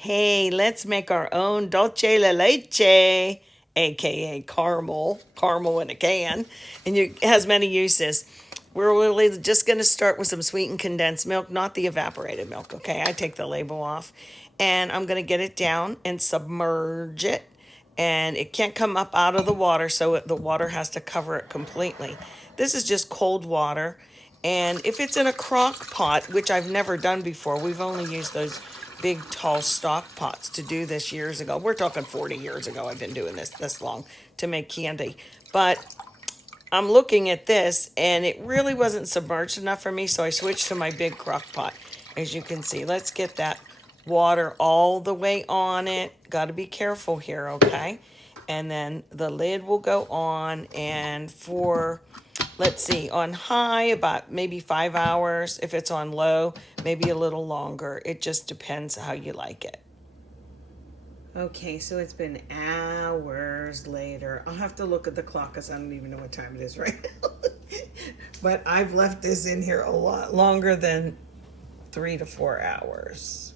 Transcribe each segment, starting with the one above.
Hey, let's make our own Dulce le Leche, AKA caramel in a can, and it has many uses. We're really just going to start with some sweetened condensed milk, not the evaporated milk, okay? I take the label off, and I'm going to get it down and submerge it, and it can't come up out of the water, so the water has to cover it completely. This is just cold water, and if it's in a crock pot, which I've never done before, we've only used those big tall stock pots to do this years ago. We're talking 40 years ago I've been doing this long to make candy. But I'm looking at this and it really wasn't submerged enough for me, so I switched to my big crock pot. As you can see, let's get that water all the way on it. Got to be careful here, okay? And then the lid will go on, and for, let's see, on high about maybe 5 hours. If it's on low, maybe a little longer. It just depends how you like it. Okay, so it's been hours later. I'll have to look at the clock because I don't even know what time it is right now. But I've left this in here a lot longer than 3 to 4 hours.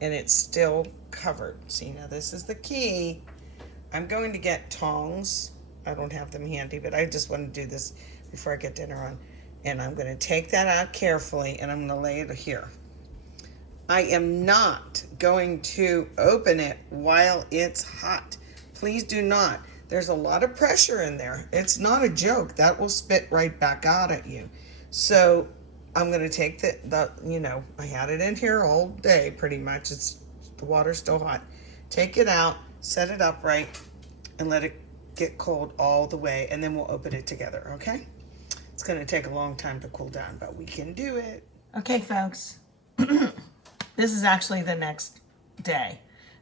And it's still covered. See, now this is the key. I'm going to get tongs. I don't have them handy, but I just want to do this before I get dinner on. And I'm going to take that out carefully, and I'm going to lay it here. I am not going to open it while it's hot. Please do not. There's a lot of pressure in there. It's not a joke. That will spit right back out at you. So I'm going to take I had it in here all day pretty much. The water's still hot. Take it out, set it upright, and let it get cold all the way, and then we'll open it together, okay? It's going to take a long time to cool down, but we can do it. Okay, folks. This is actually the next day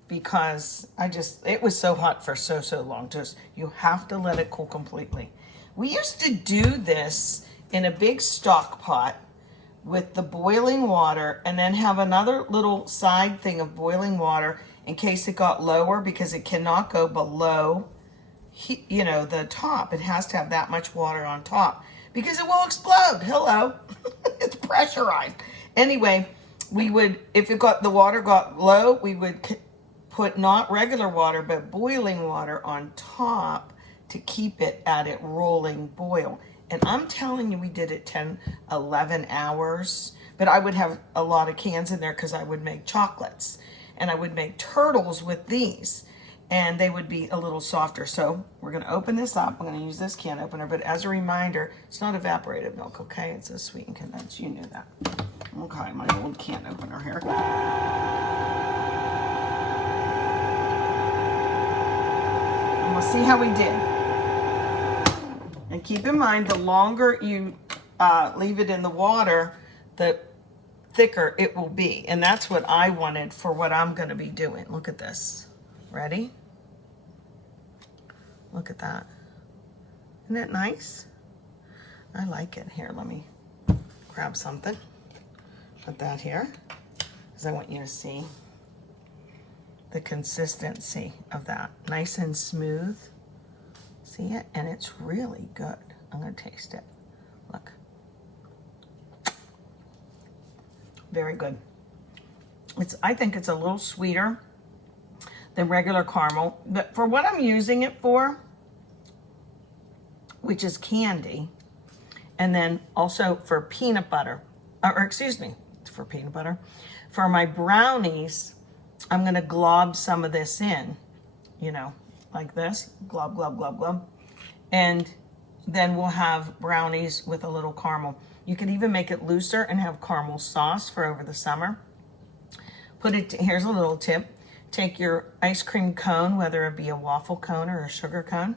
because it was so hot for so long. You have to let it cool completely. We used to do this in a big stock pot with the boiling water, and then have another little side thing of boiling water in case it got lower, because it cannot go below the top. It has to have that much water on top because it will explode. Hello. It's pressurized. Anyway, we would, if the water got low, we would put not regular water, but boiling water on top to keep it at a rolling boil. And I'm telling you, we did it 10, 11 hours, but I would have a lot of cans in there because I would make chocolates, and I would make turtles with these, and they would be a little softer. So we're going to open this up. I'm going to use this can opener, but as a reminder, it's not evaporated milk, okay? It's a sweetened condensed. You knew that. Okay, my old can opener here. And we'll see how we did. And keep in mind, the longer you leave it in the water, the thicker it will be. And that's what I wanted for what I'm going to be doing. Look at this. Ready? Look at that. Isn't it nice? I like it. Here, let me grab something. Put that here, because I want you to see the consistency of that. Nice and smooth. See it? And it's really good. I'm going to taste it. Look. Very good. I think it's a little sweeter than regular caramel. But for what I'm using it for, which is candy, and then also for peanut butter, for peanut butter. For my brownies, I'm going to glob some of this in, like this, glob, glob, glob, glob. And then we'll have brownies with a little caramel. You could even make it looser and have caramel sauce for over the summer. Here's a little tip. Take your ice cream cone, whether it be a waffle cone or a sugar cone,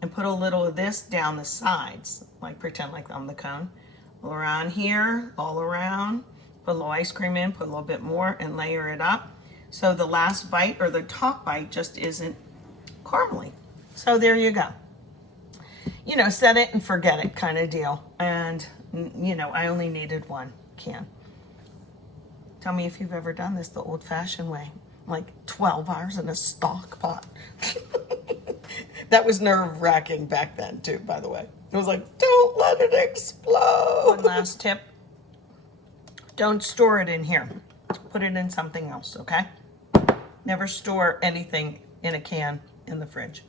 and put a little of this down the sides, like pretend like I'm the cone. All around here, all around. Put a little ice cream in, put a little bit more, and layer it up. So the last bite or the top bite just isn't caramely. So there you go. Set it and forget it kind of deal. And, I only needed one can. Tell me if you've ever done this the old-fashioned way, like 12 hours in a stock pot. That was nerve-wracking back then, too, by the way. It was like, don't let it explode. One last tip. Don't store it in here. Put it in something else, okay? Never store anything in a can in the fridge.